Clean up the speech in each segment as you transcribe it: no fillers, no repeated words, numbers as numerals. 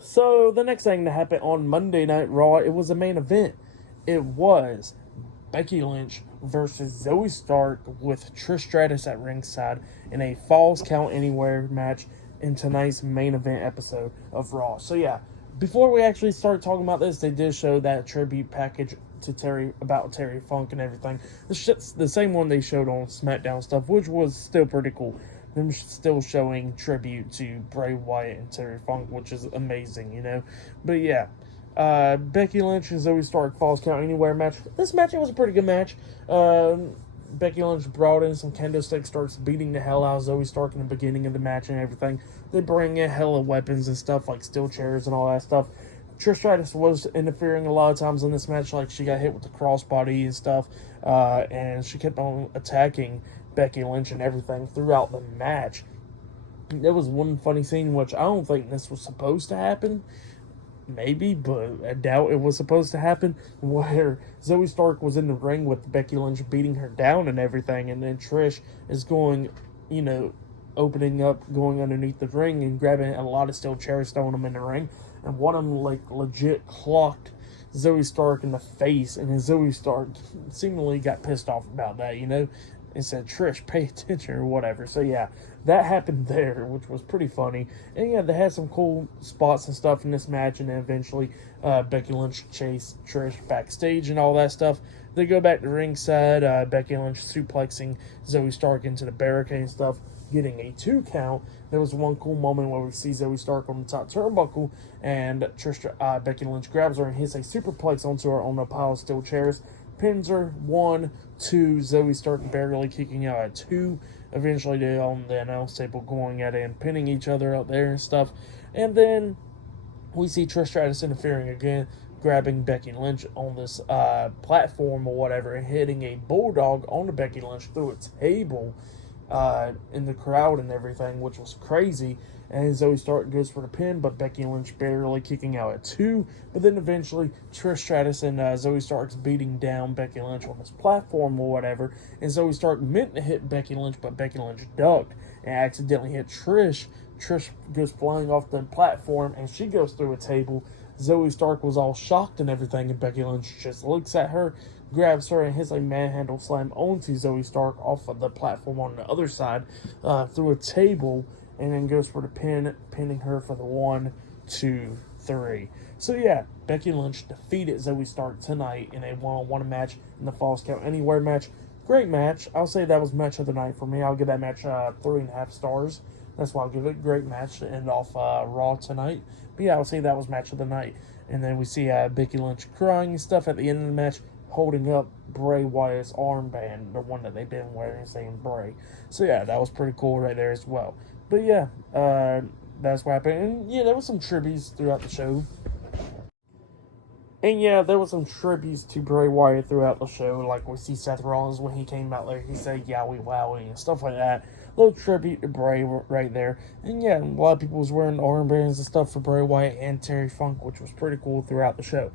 So the next thing to happen on Monday Night Raw, it was a main event. It was Becky Lynch versus Zoey Stark with Trish Stratus at ringside in a Falls Count Anywhere match in tonight's main event episode of Raw. So yeah, before we actually start talking about this, they did show that tribute package to Terry about Terry Funk and everything. The same one they showed on SmackDown stuff, which was still pretty cool. Them still showing tribute to Bray Wyatt and Terry Funk, which is amazing, you know. But yeah, Becky Lynch and Zoey Stark Falls Count Anywhere match. This match, it was a pretty good match. Becky Lynch brought in some kendo sticks, starts beating the hell out of Zoey Stark in the beginning of the match and everything. They bring in hella weapons and stuff like steel chairs and all that stuff. Trish Stratus was interfering a lot of times in this match, like she got hit with the crossbody and stuff, and she kept on attacking Becky Lynch and everything throughout the match. There was one funny scene, which I don't think this was supposed to happen, maybe, but I doubt it was supposed to happen, where Zoey Stark was in the ring with Becky Lynch beating her down and everything, and then Trish is going, opening up, going underneath the ring and grabbing a lot of steel chairs, throwing them in the ring, and one of them, legit clocked Zoey Stark in the face, and then Zoey Stark seemingly got pissed off about that, and said, Trish, pay attention or whatever. So yeah, that happened there, which was pretty funny. And yeah, they had some cool spots and stuff in this match, and then eventually Becky Lynch chased Trish backstage and all that stuff. They go back to ringside, Becky Lynch suplexing Zoey Stark into the barricade and stuff, getting a 2 count. There was one cool moment where we see Zoey Stark on the top turnbuckle, and Becky Lynch grabs her and hits a superplex onto her on a pile of steel chairs. Pins her 1, 2, Zoey Stark barely kicking out at 2. Eventually they're on the announce table going at it and pinning each other out there and stuff. And then we see Trish Stratus interfering again, grabbing Becky Lynch on this platform or whatever, and hitting a bulldog onto Becky Lynch through a table in the crowd and everything, which was crazy. And Zoey Stark goes for the pin, but Becky Lynch barely kicking out at 2. But then eventually, Trish Stratus and Zoey Stark's beating down Becky Lynch on this platform or whatever. And Zoey Stark meant to hit Becky Lynch, but Becky Lynch ducked and accidentally hit Trish. Trish goes flying off the platform, and she goes through a table. Zoey Stark was all shocked and everything, and Becky Lynch just looks at her, grabs her, and hits a manhandle slam onto Zoey Stark off of the platform on the other side through a table, and then goes for the pinning her for the 1, 2, 3. So yeah, Becky Lynch defeated Zoey Stark tonight in a one-on-one match in the Falls Count Anywhere match. Great match. I'll say that was match of the night for me. I'll give that match 3.5 stars. That's why I'll give it. Great match to end off Raw tonight. But yeah, I'll say that was match of the night. And then we see Becky Lynch crying and stuff at the end of the match, holding up Bray Wyatt's armband, the one that they've been wearing, saying Bray. So yeah, that was pretty cool right there as well. But yeah, that's what happened. And yeah, there was some tributes throughout the show. And yeah, there was some tributes to Bray Wyatt throughout the show. Like we see Seth Rollins when he came out there, he said Yowie Wowie and stuff like that. Little tribute to Bray right there. And yeah, a lot of people was wearing armbands and stuff for Bray Wyatt and Terry Funk, which was pretty cool throughout the show.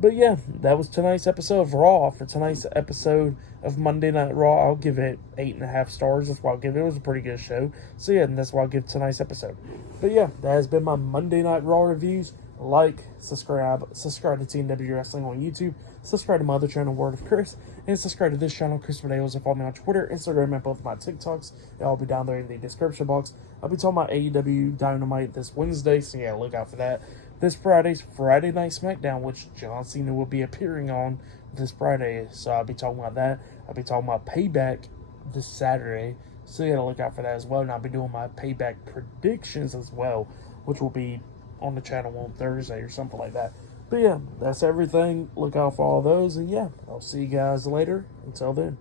But yeah, that was tonight's episode of Raw. For tonight's episode of Monday Night Raw, I'll give it 8.5 stars. That's why I'll give it. It was a pretty good show. So yeah, and that's why I'll give tonight's episode. But yeah, that has been my Monday Night Raw reviews. Like, subscribe to TNW Wrestling on YouTube, subscribe to my other channel, Word of Chris, and subscribe to this channel, Chris Videos, and follow me on Twitter, Instagram, and both my TikToks. They'll all be down there in the description box. I'll be talking about AEW Dynamite this Wednesday, so yeah, look out for that. This Friday's Friday Night SmackDown, which John Cena will be appearing on this Friday, so I'll be talking about that. I'll be talking about Payback this Saturday, so yeah, look out for that as well, and I'll be doing my Payback predictions as well, which will be on the channel on Thursday or something like that. But yeah, that's everything. Look out for all those, and yeah, I'll see you guys later. Until then.